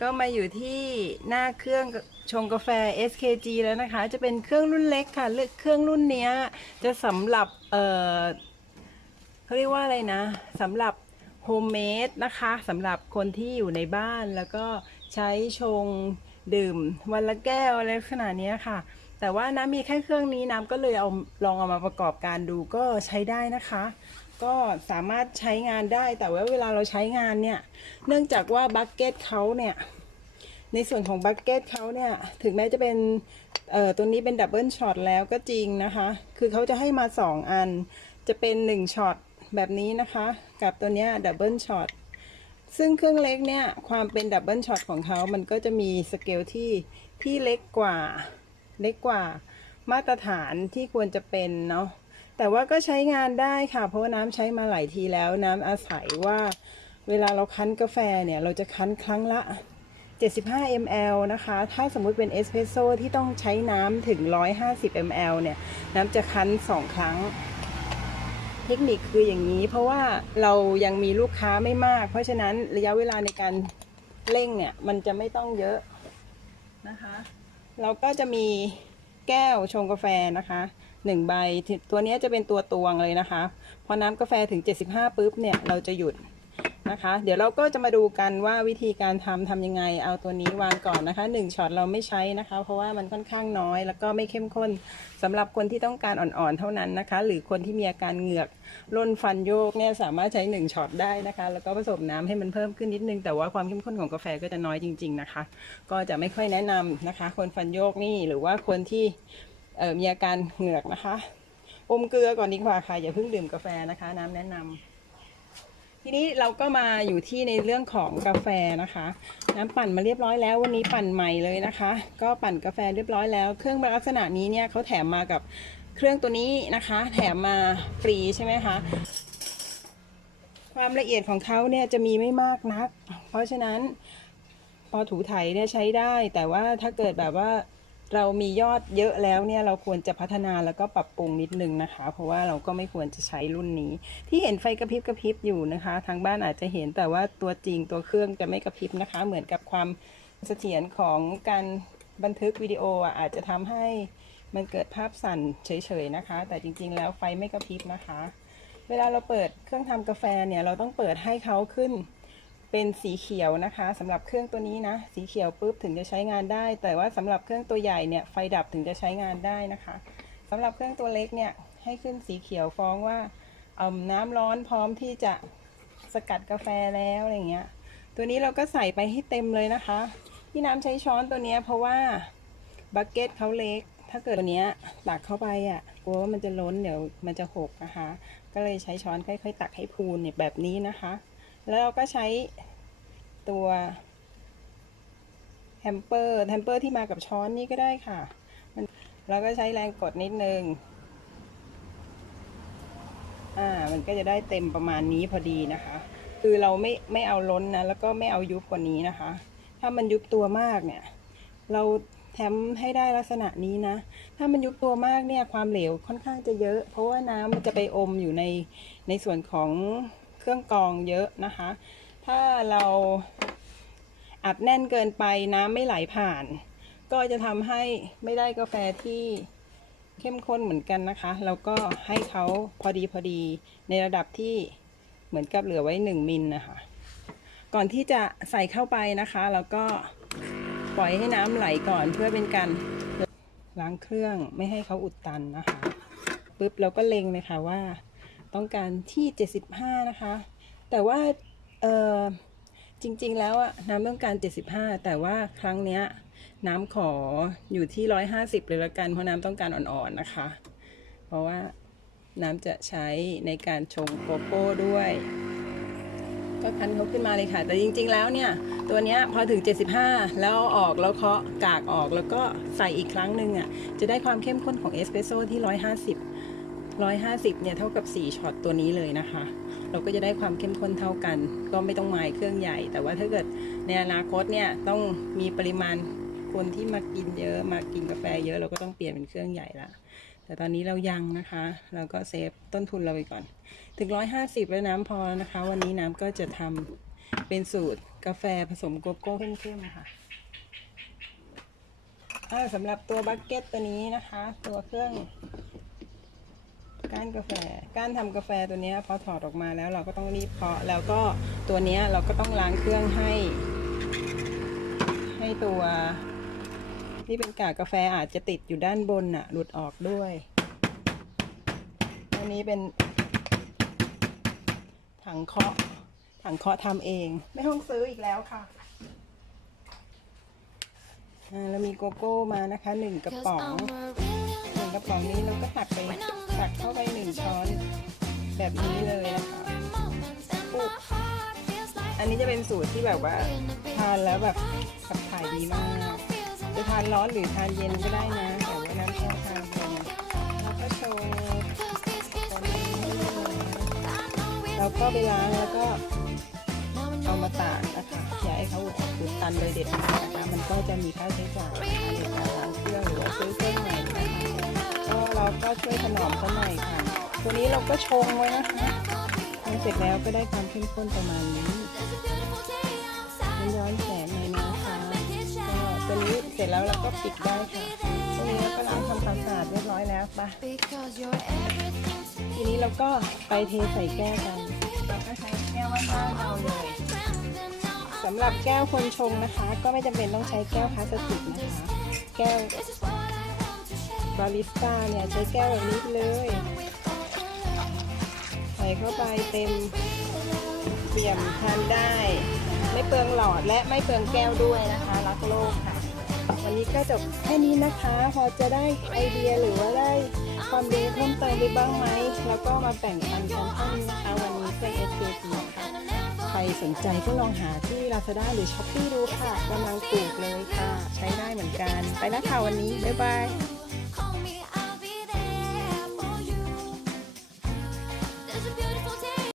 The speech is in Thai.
ก็มาอยู่ที่หน้าเครื่องชงกาแฟ SKG แล้วนะคะ จะเป็นเครื่องรุ่นเล็กค่ะเลือกเครื่องรุ่นนี้จะสำหรับเออเขาเรียกว่าอะไรนะสำหรับโฮมเมดนะคะสำหรับคนที่อยู่ในบ้านแล้วก็ใช้ชงดื่มวันละแก้วอะไรขนาดนี้ค่ะ แต่ว่าน้ำมีแค่เครื่องนี้น้ำก็เลยเอาลองเอามาประกอบการดูก็ใช้ได้นะคะ ก็สามารถใช้งานได้แต่ว่าเวลาเราใช้งานเนี่ย เนื่องจากว่าบัคเก็ตเขาเนี่ย ในส่วนของบัคเก็ตเขาเนี่ย ถึงแม้จะเป็นเอ่อตัวนี้เป็นดับเบิลช็อตแล้วก็จริงนะคะ คือเขาจะให้มา 2 อัน จะเป็น 1ช็อตแบบนี้นะคะ กับตัวเนี้ยดับเบิลช็อตซึ่งเครื่องเล็กเนี่ย ความเป็นดับเบิลช็อตของเขา มันก็จะมีสเกลที่ที่เล็กกว่า เล็กกว่ามาตรฐานที่ควรจะเป็นเนาะ แต่ว่าก็ใช้งานได้ค่ะ เพราะว่าน้ำใช้มาหลายทีแล้วน้ำอาศัยว่า เวลาเราคั้นกาแฟเนี่ยเราจะคั้นครั้งละ 75 ml นะคะ ถ้าสมมุติเป็นเอสเ e รสโซ่ที่ต้องใช้น้ำถึง 150 ml เนี่ย น้ำจะคั้น 2 ครั้ง เทคนิคคืออย่างนี้ เพราะว่าเรายังมีลูกค้าไม่มาก เพราะฉะนั้นระยะเวลาในการเร่งเนี่ย มันจะไม่ต้องเยอะนะคะ เราก็จะมีแก้วชงกาแฟนะคะ หนึ่งใบ ตัวนี้จะเป็นตัวตวงเลยนะคะ พอน้ำกาแฟถึง 75ปุ๊บเนี่ยเราจะหยุดนะคะ เดี๋ยวเราก็จะมาดูกันว่าวิธีการทำทำยังไง เอาตัวนี้วางก่อนนะคะหนึ่งช็อตเราไม่ใช้นะคะ เพราะว่ามันค่อนข้างน้อย แล้วก็ไม่เข้มข้นสำหรับคนที่ต้องการอ่อนๆเท่านั้นนะคะ หรือคนที่มีอาการเหงือกร่นฟันโยกเนี่ยสามารถใช้หนึ่งช็อตได้นะคะ แล้วก็ผสมน้ำให้มันเพิ่มขึ้นนิดนึง แต่ว่าความเข้มข้นของกาแฟก็จะน้อยจริง ๆนะคะ ก็จะไม่ค่อยแนะนำนะคะ คนฟันโยกนี่หรือว่าคนที่ มีอาการเหงือกนะคะ อมเกลือก่อนดีกว่าค่ะ อย่าเพิ่งดื่มกาแฟนะคะ น้ำแนะนำทีนี้เราก็มาอยู่ที่ในเรื่องของกาแฟนะคะ น้ำปั่นมาเรียบร้อยแล้ววันนี้ปั่นใหม่เลยนะคะ ก็ปั่นกาแฟเรียบร้อยแล้ว เครื่องลักษณะนี้เนี่ยเขาแถมมากับเครื่องตัวนี้นะคะ แถมมาฟรีใช่ไหมคะความละเอียดของเขาเนี่ยจะมีไม่มากนัก เพราะฉะนั้นพอถูไถเนี่ยใช้ได้ แต่ว่าถ้าเกิดแบบว่า เรามียอดเยอะแล้วเนี่ยเราควรจะพัฒนาแล้วก็ปรับปรุงนิดนึงนะคะ เพราะว่าเราก็ไม่ควรจะใช้รุ่นนี้ ที่เห็นไฟกระพริบกระพริบอยู่นะคะ ทางบ้านอาจจะเห็นแต่ว่าตัวจริงตัวเครื่องจะไม่กระพริบนะคะ เหมือนกับความเสถียรของการบันทึกวิดีโออะอาจจะทำให้มันเกิดภาพสั่นเฉยๆนะคะ แต่จริง ๆ แล้วไฟไม่กระพริบนะคะ เวลาเราเปิดเครื่องทำกาแฟเนี่ยเราต้องเปิดให้เขาขึ้น เป็นสีเขียวนะคะสำหรับเครื่องตัวนี้นะ สีเขียวปุ๊บถึงจะใช้งานได้ แต่ว่าสำหรับเครื่องตัวใหญ่เนี่ยไฟดับถึงจะใช้งานได้นะคะสำหรับเครื่องตัวเล็กเนี่ยให้ขึ้นสีเขียวฟ้องว่าเอาน้ำร้อนพร้อมที่จะสกัดกาแฟแล้วอะไรเงี้ย ตัวนี้เราก็ใส่ไปให้เต็มเลยนะคะ ที่น้ำใช้ช้อนตัวเนี้ยเพราะว่าบักเก็ตเขาเล็ก ถ้าเกิดตัวเนี้ยตักเข้าไปอะกลัวว่ามันจะล้นเดี๋ยวมันจะหกนะคะ ก็เลยใช้ช้อนค่อย ๆ ตักให้พูนเนี่ยแบบนี้นะคะ แล้วเราก็ใช้ตัวแฮมเปอร์แฮมเปอร์ที่มากับช้อนนี่ก็ได้ค่ะมันเราก็ใช้แรงกดนิดนึง อ่า มันก็จะได้เต็มประมาณนี้พอดีนะคะ คือเราไม่ไม่เอาล้นนะ แล้วก็ไม่เอายุบกว่านี้นะคะ ถ้ามันยุบตัวมากเนี่ย เราแถมให้ได้ลักษณะนี้นะ ถ้ามันยุบตัวมากเนี่ยความเหลวค่อนข้างจะเยอะ เพราะว่าน้ำมันจะไปอมอยู่ในในส่วนของ เครื่องกรองเยอะนะคะ ถ้าเราอัดแน่นเกินไปน้ำไม่ไหลผ่าน ก็จะทำให้ไม่ได้กาแฟที่เข้มข้นเหมือนกันนะคะ แล้วก็ให้เขาพอดีพอดีในระดับที่เหมือนกับเหลือไว้หนึ่งมิลนะคะ ก่อนที่จะใส่เข้าไปนะคะ แล้วก็ปล่อยให้น้ำไหลก่อนเพื่อเป็นการล้างเครื่องไม่ให้เขาอุดตันนะคะปุ๊บเราก็เล็งเลยค่ะว่า ต้องการที่ 75 นะคะ แต่ว่าเออจริงๆแล้วอะน้ำต้องการ 75 แต่ว่าครั้งเนี้ยน้ำขออยู่ที่ 150 เลยละกัน เพราะน้ำต้องการอ่อนๆนะคะ เพราะว่าน้ำจะใช้ในการชงโกโก้ด้วย ก็คันเขาขึ้นมาเลยค่ะ แต่จริงๆแล้วเนี่ย ตัวเนี้ยพอถึง 75 แล้วออกแล้วเคาะกากออกแล้วก็ใส่อีกครั้งหนึ่งอะ จะได้ความเข้มข้นของเอสเปรสโซ่ที่ 150 150 เนี่ยเท่ากับ 4ช็อตตัวนี้เลยนะคะ เราก็จะได้ความเข้มข้นเท่ากัน ก็ไม่ต้องไมายเครื่องใหญ่ แต่ว่าถ้าเกิดในอนาคตเนี่ยต้องมีปริมาณคนที่มากินเยอะมากินกาแฟเยอะเราก็ต้องเปลี่ยนเป็นเครื่องใหญ่ละแต่ตอนนี้เรายังนะคะ เราก็เซฟต้นทุนเราไปก่อน ถึง 150 แล้วน้ำพอแล้วนะคะ วันนี้น้ำก็จะทำเป็นสูตรกาแฟผสมโกโก้เข้มๆค่ะสำหรับตัวบักเก็ตตัวนี้นะคะ ตัวเครื่อง ก้านกาแฟ ก้านทำกาแฟตัวนี้พอถอดออกมาแล้วเราก็ต้องรีบเพาะ แล้วก็ตัวนี้เราก็ต้องล้างเครื่องให้ ให้ตัวที่เป็นกากกาแฟอาจจะติดอยู่ด้านบนน่ะ หลุดออกด้วยอันนี้เป็นถังเคาะ ถังเคาะทำเอง ไม่ต้องซื้ออีกแล้วค่ะอ่ามีโกโก้มานะคะหนึ่งกระป๋อง กระป๋องนี้เราก็ตักไปตักเข้าไปหนึ่งช้อน แบบนี้เลยนะคะปุ๊บอันนี้จะเป็นสูตรที่แบบว่าทานแล้วแบบขับถ่ายดีมาก จะทานร้อนหรือทานเย็นก็ได้นะแต่ว่าน้ำชอบทานเย็นแล้วก็โชว์แล้วก็ไปล้างแล้วก็เอามาตากนะคะอย่าให้เขาอุดตันโดยเด็ดขาดนะคะมันก็จะมีค่าใช้จ่ายนะคะในการล้างเครื่องหรือว่าซื้อเครื่องใหม่นะคะ ก็เราก็ช่วยถนอมเขาหน่อยค่ะ ตัวนี้เราก็ชงไว้นะคะทำเสร็จแล้วก็ได้ความเข้มข้นประมาณนี้ไม่ย้อนแสงเลยนะคะก็ตัวนี้เสร็จแล้วเราก็ปิดได้ค่ะตัวนี้เราก็ล้างทำความสะอาดเรียบร้อยแล้วไปะทีนี้เราก็ไปเทใส่แก้วกันเราก็ใช้แก้วว่างๆเอาเลยสำหรับแก้วคนชงนะคะ ก็ไม่จำเป็นต้องใช้แก้วพลาสติกนะคะ แก้ว บาริสต้าเนี่ยใช้แก้วแบบนี้เลยใส่เข้าไปเต็มเปี่ยมทานได้ ไม่เปลืองหลอดและไม่เปลืองแก้วด้วยนะคะ รักโลกค่ะ วันนี้ก็จบแค่นี้นะคะ พอจะได้ไอเดียหรือว่าได้ความรู้เพิ่มเติมไปบ้างไหม แล้วก็มาแบ่งปันกันเท่านนะคะวันนี้เครื่อง s k t ค่ะใครสนใจก็ลองหาที่ Lazada หรือ Shopee ดูค่ะกำลังปลูกเลยค่ะ ใช้ได้เหมือนกัน ไปแล้วค่ะวันนี้ บ๊ายบาย